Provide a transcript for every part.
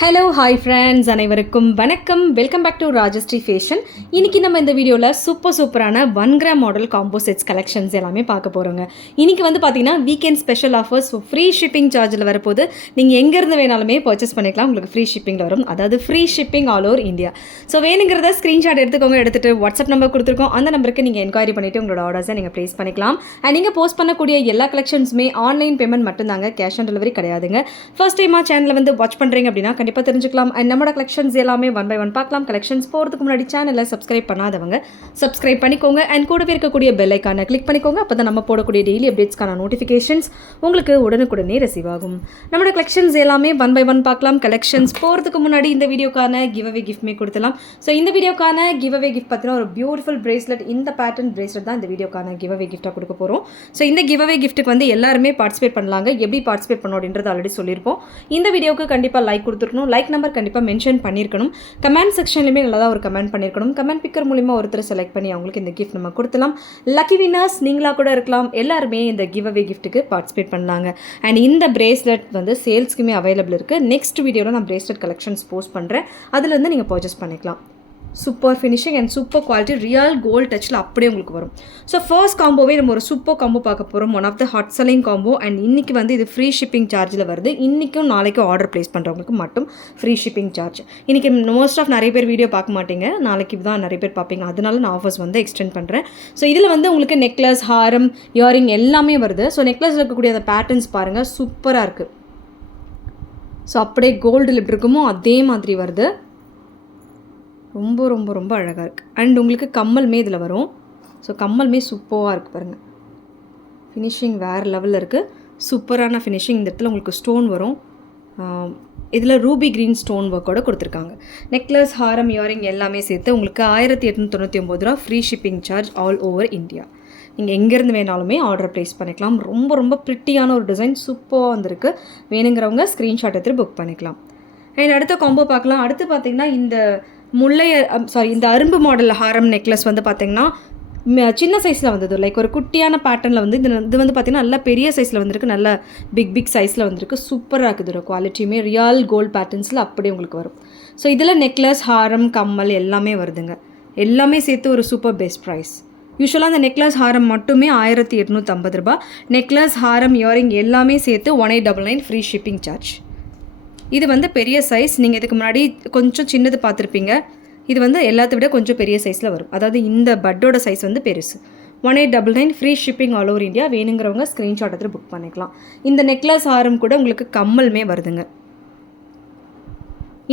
Hello hi friends, அனைவருக்கும் வணக்கம். Welcome back to Rajashree fashion. இன்றைக்கி நம்ம இந்த வீடியோவில் சூப்பரான 1 gram model combo sets collections எல்லாமே பார்க்க போகிறோங்க. இன்றைக்கி வந்து பார்த்தீங்கன்னா weekend special offers free shipping சார்ஜில் வரப்போது. நீங்கள் எங்கேருந்து வேணாலுமே பர்ச்சேஸ் பண்ணிக்கலாம், உங்களுக்கு ஃப்ரீ ஷிப்பிங்கில் வரும். அதாவது free shipping all over India. So வேணுங்கிறத ஸ்க்ரீன்ஷாட் எடுத்துக்கோங்க. எடுத்துகிட்டு வாட்ஸ்அப் நம்பர் கொடுத்துருக்கோம், அந்த நம்பருக்கு நீங்கள் என்கொயரி பண்ணிவிட்டு உங்களோட ஆர்டர்ஸை நீங்கள் ப்ளேஸ் பண்ணிக்கலாம். அண்ட் நீங்கள் போஸ்ட் பண்ணக்கூடிய எல்லா கலெக்ஷன்ஸுமே ஆன்லைன் பேமெண்ட் மட்டும்தாங்க, கேஷ் ஆன் டெலிவரி கிடையாதுங்க. ஃபர்ஸ்ட் டைமாக சேனலில் வந்து வாட்ச் பண்ணுறீங்க அப்படின்னா கண்டிப்பாக தெரிஞ்சுக்கலாம். அண்ட் நம்மளோட கலெக்ஷன்ஸ் எல்லாமே 1 by 1 பார்க்கலாம். கலெக்ஷன்ஸ் போகிறதுக்கு முன்னாடி சேனலை சப்ஸ்கிரைப் பண்ணாதவங்க சப்ஸ்கிரைப் பண்ணிக்கோங்க. அண்ட் கூடவே இருக்கக்கூடிய பெல் ஐக்கானை கிளிக் பண்ணிக்கோங்க. அப்போ தான் நம்ம போடக்கூடிய டெய்லி அப்டேட்ஸ்க்கான நோட்டிஃபிகேஷன்ஸ் உங்களுக்கு உடனுக்குடனே ரிசீவ் ஆகும். நம்மளோட கலெக்ஷன்ஸ் எல்லாமே 1 by 1 பார்க்கலாம். கலெக்ஷன்ஸ் போகிறதுக்கு முன்னாடி இந்த வீடியோக்கான கிவ் அவே கிஃப்ட்மே கொடுத்துலாம். ஸோ இந்த வீடியோக்கான கிவ் அவே கிஃப்ட் பார்த்தீங்கன்னா ஒரு பியூட்டிஃபுல் பிரேஸ்லெட், இந்த பேட்டர்ன் பிரேஸ்லெட் தான் இந்த வீடியோக்கான கிவ் அவே கிஃப்ட்டாக கொடுக்க போகிறோம். ஸோ இந்த கிவ் அவே கிஃப்ட்டுக்கு வந்து எல்லாருமே பார்ட்டிசிபேட் பண்ணலாங்க. எப்படி பார்ட்டிசிபேட் பண்ணணும் அப்படின்றது ஆல்ரெடி சொல்லியிருப்போம். இந்த வீடியோக்கு கண்டிப்பாக லைக் கொடுத்துருக்கணும். லைக் நம்பர் கண்டிப்பாக மென்ஷன் பண்ணியிருக்கணும். கமெண்ட் செக்ஷன்லையுமே நல்லா தான் ஒரு கமெண்ட் பண்ணியிருக்கணும். கமெண்ட் பிக்கர் மூலிமா ஒருத்தர் செலக்ட் பண்ணி அவங்களுக்கு இந்த கிஃப்ட் நம்ம கொடுத்தலாம். லக்கி வின்னர்ஸ் நீங்களாக கூட இருக்கலாம். எல்லாருமே இந்த கிவ் அவே கிஃப்ட்டுக்கு பார்ட்டிசிபேட் பண்ணலாங்க. அண்ட் இந்த பிரேஸ்லெட் வந்து சேல்ஸ்க்குமே அவைலபிள் இருக்குது. நெக்ஸ்ட் வீடியோவில் நான் பிரேஸ்லெட் கலெக்ஷன்ஸ் போஸ்ட் பண்ணுறேன், அதுலேருந்து நீங்கள் பர்ச்சேஸ் பண்ணிக்கலாம். Super finishing and super quality, real gold டச்சில் அப்படியே உங்களுக்கு வரும். ஸோ ஃபர்ஸ்ட் காம்போவே நம்ம ஒரு சூப்பர் காம்போ பார்க்க போகிறோம். One of the hot selling combo. And இன்றைக்கி வந்து இது ஃப்ரீ ஷிப்பிங் சார்ஜில் வருது. இன்றைக்கும் நாளைக்கும் ஆர்டர் ப்ளேஸ் பண்ணுறவங்களுக்கு மட்டும் ஃப்ரீ ஷிப்பிங் சார்ஜ். இன்றைக்கி மோஸ்ட் ஆஃப் நிறைய பேர் வீடியோ பார்க்க மாட்டீங்க, நாளைக்கு தான் நிறைய பேர் பார்ப்பீங்க. அதனால நான் ஆஃபர்ஸ் வந்து எக்ஸ்டெண்ட் பண்ணுறேன். ஸோ இதில் வந்து உங்களுக்கு நெக்லஸ், ஹாரம், இயரிங் எல்லாமே வருது. ஸோ நெக்லஸில் இருக்கக்கூடிய அந்த பேட்டர்ன்ஸ் பாருங்கள், சூப்பராக இருக்குது. ஸோ அப்படியே கோல்டில் எப்படி இருக்குமோ அதே மாதிரி வருது. ரொம்ப ரொம்ப ரொம்ப அழகாக இருக்குது. அண்ட் உங்களுக்கு கம்மல்மே இதில் வரும். ஸோ கம்மல்மே சூப்பராக இருக்குது பாருங்கள். ஃபினிஷிங் வேறு லெவலில் இருக்குது. சூப்பரான ஃபினிஷிங். இந்த இடத்துல உங்களுக்கு ஸ்டோன் வரும். இதில் ரூபி க்ரீன் ஸ்டோன் ஒர்க்கோடு கொடுத்துருக்காங்க. நெக்லஸ், ஹாரம், இயரிங் எல்லாமே சேர்த்து உங்களுக்கு 1899 ரூபா free shipping charge all over India. நீங்கள் எங்கேருந்து வேணாலுமே ஆர்டர் ப்ளேஸ் பண்ணிக்கலாம். ரொம்ப ரொம்ப ப்ரிட்டியான ஒரு டிசைன் சூப்பராக வந்திருக்கு. வேணுங்கிறவங்க ஸ்க்ரீன்ஷாட் எடுத்து புக் பண்ணிக்கலாம். அண்ட் அடுத்த காம்போ பார்க்கலாம். அடுத்து பார்த்திங்கன்னா இந்த இந்த அரும்பு மாடல் ஹாரம் நெக்லஸ் வந்து பார்த்திங்கன்னா சின்ன சைஸில் வந்தது. லைக் ஒரு குட்டியான பேட்டர்னில் வந்து இது வந்து பார்த்திங்கன்னா நல்லா பெரிய சைஸில் வந்திருக்கு. நல்ல பிக் சைஸில் வந்திருக்கு. சூப்பராக இருக்குது. ஒரு குவாலிட்டியுமே ரியல் கோல்டு பேட்டர்ன்ஸில் அப்படியே உங்களுக்கு வரும். ஸோ இதில் நெக்லஸ், ஹாரம், கம்மல் எல்லாமே வருதுங்க. எல்லாமே சேர்த்து ஒரு சூப்பர் பெஸ்ட் ப்ரைஸ். யூஸ்வலாக அந்த நெக்லஸ், ஹாரம் மட்டுமே 1850 ரூபா. நெக்லஸ், ஹாரம், இயரிங் எல்லாமே சேர்த்து 1899 ஃப்ரீ ஷிப்பிங் சார்ஜ். இது வந்து பெரிய சைஸ். நீங்கள் இதுக்கு முன்னாடி கொஞ்சம் சின்னது பார்த்துருப்பீங்க. இது வந்து எல்லாத்த விட கொஞ்சம் பெரிய சைஸில் வரும். அதாவது இந்த பட்டோட சைஸ் வந்து பெருசு. 1899 free shipping all over India. வேணுங்கிறவங்க ஸ்க்ரீன்ஷாட் எடுத்து புக் பண்ணிக்கலாம். இந்த நெக்லஸ், ஹாரம் கூட உங்களுக்கு கம்மல்மே வருதுங்க.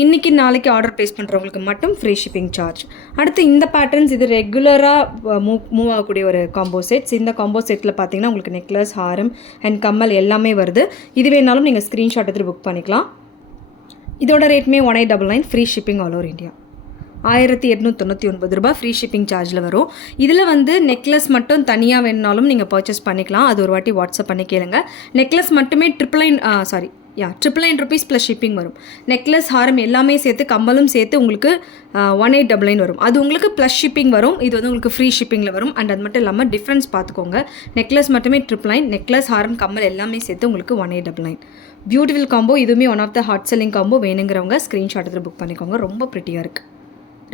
இன்றைக்கி நாளைக்கு ஆர்டர் ப்ளேஸ் பண்ணுறவங்களுக்கு மட்டும் ஃப்ரீ ஷிப்பிங் சார்ஜ். அடுத்து இந்த பேட்டர்ன்ஸ், இது ரெகுலராக மூவ் ஆகக்கூடிய ஒரு காம்போ செட்ஸ். இந்த காம்போ செட்டில் பார்த்தீங்கன்னா உங்களுக்கு நெக்லஸ், ஹாரம் அண்ட் கம்மல் எல்லாமே வருது. இது வேணாலும் நீங்கள் ஸ்க்ரீன்ஷாட் எடுத்து புக் பண்ணிக்கலாம். இதோட ரேட்மே 1899 free shipping all over India. 1899 ரூபா ஃப்ரீ ஷிப்பிங் சார்ஜில் வரும். இதில் வந்து நெக்லஸ் மட்டும் தனியாக வேணுனாலும் நீங்கள் பர்ச்சேஸ் பண்ணிக்கலாம். அது ஒரு வாட்டி வாட்ஸ்அப் பண்ணி கேளுங்க. நெக்லஸ் மட்டுமே 999 ருபீஸ் ப்ளஸ் ஷிப்பிங் வரும். நெக்லஸ், ஹாரம் எல்லாமே சேர்த்து கம்மலும் சேர்த்து உங்களுக்கு 1899 வரும். அது உங்களுக்கு ப்ளஸ் ஷிப்பிங் வரும். இது வந்து உங்களுக்கு ஃப்ரீ ஷிப்பிங்கில் வரும். அண்ட் அது மட்டும் இல்லாமல் டிஃப்ரென்ஸ் பார்த்துக்கோங்க. நெக்லஸ் மட்டுமே 999, நெக்லஸ், ஹாரம், கம்மல் எல்லாமே சேர்த்து உங்களுக்கு 1899. Beautiful combo. இதுவுமே one of the hot selling combo. வேணுங்கிறவங்க ஸ்க்ரீன்ஷாட் எடுத்து புக் பண்ணிக்கோங்க. ரொம்ப ப்ரிட்டியாக இருக்குது.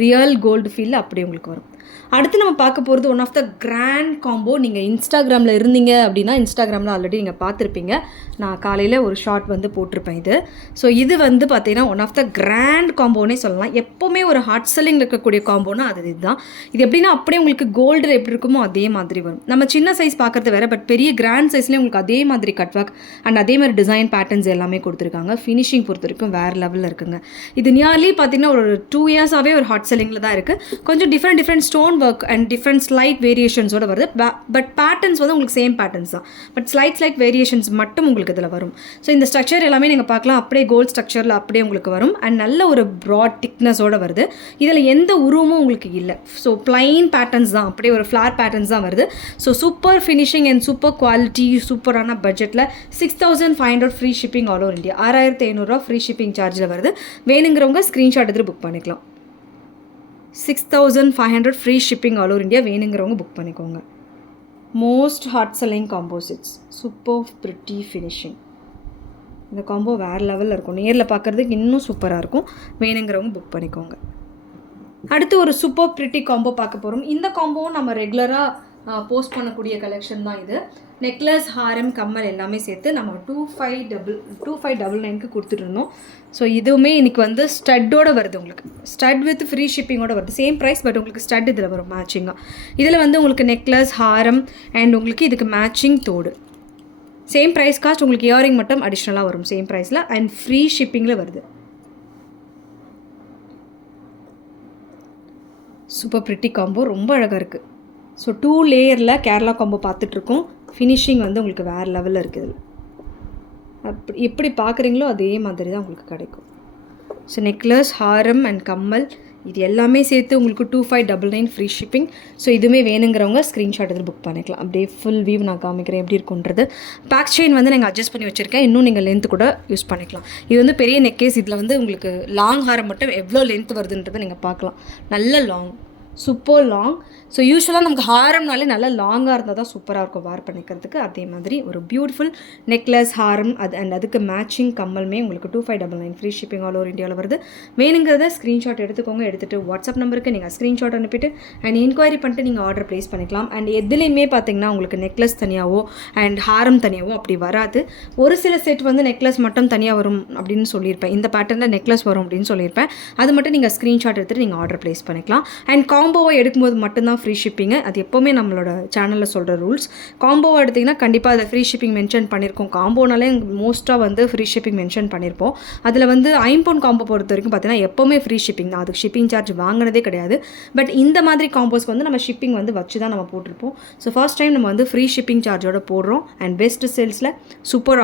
ரியல் கோல்டு ஃபீல் அப்படி உங்களுக்கு வரும். அடுத்து நம்ம பார்க்க போகிறது one of the grand combo. நீங்கள் இன்ஸ்டாகிராமில் இருந்தீங்க அப்படின்னா இன்ஸ்டாகிராமில் ஆல்ரெடி நீங்கள் பார்த்துருப்பீங்க. நான் காலையில் ஒரு ஷார்ட் வந்து போட்டிருப்பேன் இது. ஸோ இது வந்து பார்த்திங்கன்னா ஒன் ஆஃப் த கிராண்ட் காம்போனே சொல்லலாம். எப்போவுமே ஒரு ஹாட் செல்லிங்கில் இருக்கக்கூடிய காம்போனா அது இதுதான். இது எப்படின்னா அப்படியே உங்களுக்கு கோல்டு எப்படி இருக்குமோ அதே மாதிரி வரும். நம்ம சின்ன சைஸ் பார்க்குறது வேறு, பட் பெரிய கிராண்ட் சைஸ்லேயே உங்களுக்கு அதே மாதிரி கட் ஒர்க் அண்ட் அதே மாதிரி டிசைன் பேட்டர்ன்ஸ் எல்லாமே கொடுத்துருக்காங்க. ஃபினிஷிங் பொறுத்த வரைக்கும் வேறு லெவலில் இருக்குங்க. இது நியர்லி பார்த்திங்கன்னா ஒரு 2 இயர்ஸாகவே ஒரு ஹாட் செல்லிங்கில் தான் இருக்குது. கொஞ்சம் different stone work and different slight வேரியேஷன்ஸோட வருது. பட் பேட்டர்ன்ஸ் வந்து உங்களுக்கு சேம் பேட்டர்ன்ஸ் தான், பட் ஸ்லைட் வேரியேஷன்ஸ் மட்டும் உங்களுக்கு இதில் வரும். ஸோ இந்த ஸ்ட்ரக்சர் எல்லாமே நீங்கள் பார்க்கலாம். அப்படியே கோல்ட் ஸ்ட்ரக்சரில் அப்படியே உங்களுக்கு வரும். அண்ட் நல்ல ஒரு ப்ராட் திக்னஸோடு வருது. இதில் எந்த உருவமும் உங்களுக்கு இல்லை. ஸோ பிளைன் பேட்டர்ன்ஸ் தான், அப்படியே ஒரு ஃப்ளார் பேட்டர்ன்ஸ் தான் வருது. So super finishing and super quality, சூப்பரான பட்ஜெட்டில் 6500 free shipping all over India. 6500 ரூபா ஃப்ரீ ஷிப்பிங் சார்ஜில் வருது. வேணுங்கிறவங்க ஸ்க்ரீன்ஷாட் எடுத்து புக் பண்ணிக்கலாம். 6500 free shipping all over India. வேணுங்கிறவங்க புக் பண்ணிக்கோங்க. Most hot selling composites, super pretty finishing. இந்த காம்போ வேறு லெவலில் இருக்கும். நேரில் பார்க்குறதுக்கு இன்னும் சூப்பராக இருக்கும். வேணுங்கிறவங்க புக் பண்ணிக்கோங்க. அடுத்து ஒரு சூப்பர் பிரிட்டி காம்போ பார்க்க போகிறோம். இந்த காம்போவும் நம்ம ரெகுலராக போஸ்ட் பண்ணக்கூடிய கலெக்ஷன் தான் இது. நெக்லஸ், ஹாரம், கம்மல் எல்லாமே சேர்த்து நம்ம 2599க்கு கொடுத்துட்ருந்தோம். ஸோ இதுவுமே இன்றைக்கி வந்து ஸ்டட்டோடு வருது. உங்களுக்கு ஸ்டட் வித் ஃப்ரீ ஷிப்பிங்கோடு வருது. சேம் ப்ரைஸ், பட் உங்களுக்கு ஸ்டட் இதில் வரும் மேட்சிங்காக. இதில் வந்து உங்களுக்கு நெக்லஸ், ஹாரம் அண்ட் உங்களுக்கு இதுக்கு மேட்சிங் தோடு. Same price cost. உங்களுக்கு இயரிங் மட்டும் அடிஷ்னலாக வரும் சேம் ப்ரைஸில் அண்ட் ஃப்ரீ ஷிப்பிங்கில் வருது. சூப்பர் பிரிட்டி காம்போ, ரொம்ப அழகாக இருக்குது. ஸோ 2 லேயரில் கேரளா காம்போ பார்த்துட்ருக்கோம். ஃபினிஷிங் வந்து உங்களுக்கு வேறு லெவலில் இருக்குது. இதில் அப்படி எப்படி பார்க்குறீங்களோ அதே மாதிரி தான் உங்களுக்கு கிடைக்கும். ஸோ நெக்லஸ், ஹாரம் அண்ட் கம்மல் இது எல்லாமே சேர்த்து உங்களுக்கு 2599 ஃப்ரீ ஷிப்பிங். ஸோ இதுவுமே வேணுங்கிறவங்க ஸ்க்ரீன்ஷாட் எடுத்து புக் பண்ணிக்கலாம். அப்படியே ஃபுல் வியூ நான் காமிக்கிறேன் எப்படி இருக்குன்றது. பேக் செயின் வந்து நீங்கள் அட்ஜஸ்ட் பண்ணி வச்சுருக்கேன். இன்னும் நீங்கள் லென்த்து கூட யூஸ் பண்ணிக்கலாம். இது வந்து பெரிய நெக்கேஸ். இதில் வந்து உங்களுக்கு லாங் ஹாரம் மட்டும் எவ்வளோ லென்த் வருதுன்றதை நீங்கள் பார்க்கலாம். நல்ல லாங், சூப்பர் லாங். ஸோ யூஸ்வலாக நமக்கு ஹாரம்னாலே நல்லா லாங்காக இருந்தால் தான் சூப்பராக இருக்கும் வேர் பண்ணிக்கிறதுக்கு. அதே மாதிரி ஒரு பியூட்டிஃபுல் நெக்லஸ், ஹாரம் அண்ட் அதுக்கு மேட்சிங் கம்மலுமே உங்களுக்கு 2599 ஃப்ரீ ஷிப்பிங் ஆல் ஓவர் இந்தியாவில் வருது. வேணுங்கிறத ஸ்க்ரீன்ஷாட் எடுத்துக்கோங்க. எடுத்துகிட்டு வாட்ஸ்அப் நம்பருக்கு நீங்கள் ஸ்க்ரீன்ஷாட் அனுப்பிட்டு அண்ட் என்கொயரி பண்ணிட்டு நீங்கள் ஆர்டர் ப்ளேஸ் பண்ணிக்கலாம். அண்ட் எதுலேயுமே பார்த்தீங்கன்னா உங்களுக்கு நெக்லஸ் தனியாகவோ அண்ட் ஹாரம் தனியாகவோ அப்படி வராது. ஒரு சில செட் வந்து நெக்லஸ் மட்டும் தனியாக வரும் அப்படின்னு சொல்லியிருப்பேன். இந்த பேட்டர்னில் நெக்லஸ் வரும் அப்படின்னு சொல்லியிருப்பேன். அது மட்டும் நீங்கள் ஸ்க்ரீன்ஷாட் எடுத்துகிட்டு நீங்கள் ஆர்டர் ப்ளேஸ் பண்ணிக்கலாம். அண்ட் காம்போவை எடுக்கும்போது மட்டும்தான் ஃப்ரீ ஷிப்பிங்கு. அது எப்போவுமே நம்மளோட சேனலில் சொல்கிற ரூல்ஸ். காம்போவை எடுத்திங்கன்னா கண்டிப்பாக அதை ஃப்ரீ ஷிப்பிங் மென்ஷன் பண்ணியிருக்கோம். காம்போனாலே மோஸ்ட்டாக வந்து ஃப்ரீ ஷிப்பிங் மென்ஷன் பண்ணியிருப்போம். அதில் வந்து 5 பவுண்ட் காம்போ பொறுத்த வரைக்கும் பார்த்தீங்கன்னா எப்போவுமே ஃப்ரீ ஷிப்பிங் தான். அதுக்கு ஷிப்பிங் சார்ஜ் வாங்கினதே கிடையாது. பட் இந்த மாதிரி காம்போஸ்க்கு வந்து நம்ம ஷிப்பிங் வந்து வச்சு தான் நம்ம போட்டிருப்போம். ஸோ ஃபர்ஸ்ட் டைம் நம்ம வந்து ஃப்ரீ ஷிப்பிங் சார்ஜோட போடுறோம். அண்ட் பெஸ்ட் சேல்ஸில் சூப்பர்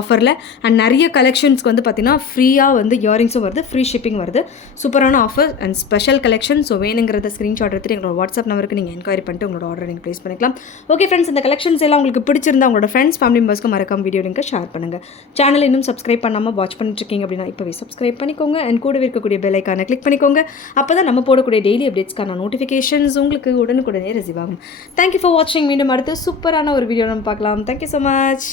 ஆஃபரில் அண்ட் நிறைய கலெக்ஷன்ஸ்க்கு வந்து பார்த்தீங்கன்னா ஃப்ரீயாக வந்து இயரிங்ஸும் வருது, ஃப்ரீ ஷிப்பிங் வருது. சூப்பரான offer and special collection. So வேணுங்கிறத ஸ்க்ரீன்ஷாட் எடுத்துகிட்டு எங்களோட வாட்ஸ்அப் நம்பருக்கு நீங்கள் என்கொயரி பண்ணிட்டு உங்களோட ஆர்டர் நீங்கள் ப்ளேஸ் பண்ணிக்கலாம். ஓகே ஃப்ரெண்ட்ஸ், இந்த கலெக்ஷன்ஸ் எல்லாம் உங்களுக்கு பிடிச்சிருந்தா உங்களோட ஃப்ரெண்ட்ஸ், ஃபேமிலி மெம்பர்ஸ்க்கு மறக்காம வீடியோ லிங்கை ஷேர் பண்ணுங்கள். சேனல் இன்னும் சப்ஸ்கிரைப் பண்ணாமல் வாட்ச் பண்ணிட்டு இருக்கீங்க அப்படின்னா இப்போவே சப்ஸ்கிரைப் பண்ணிக்கோங்க. அண்ட் கூடவே இருக்கக்கூடிய பெல் ஐக்கானை கிளிக் பண்ணிக்கோங்க. அப்போ தான் நம்ம போடக்கூடிய டெய்லி அப்டேட்ஸ்க்கான நோட்டிஃபிகேஷன்ஸ் உங்களுக்கு உடனுக்குடனே ரிசீவ் ஆகும். தேங்க்யூ ஃபார் வாட்சிங். மீண்டும் அடுத்து சூப்பரான ஒரு வீடியோ நம்ம பார்க்கலாம். Thank you so much.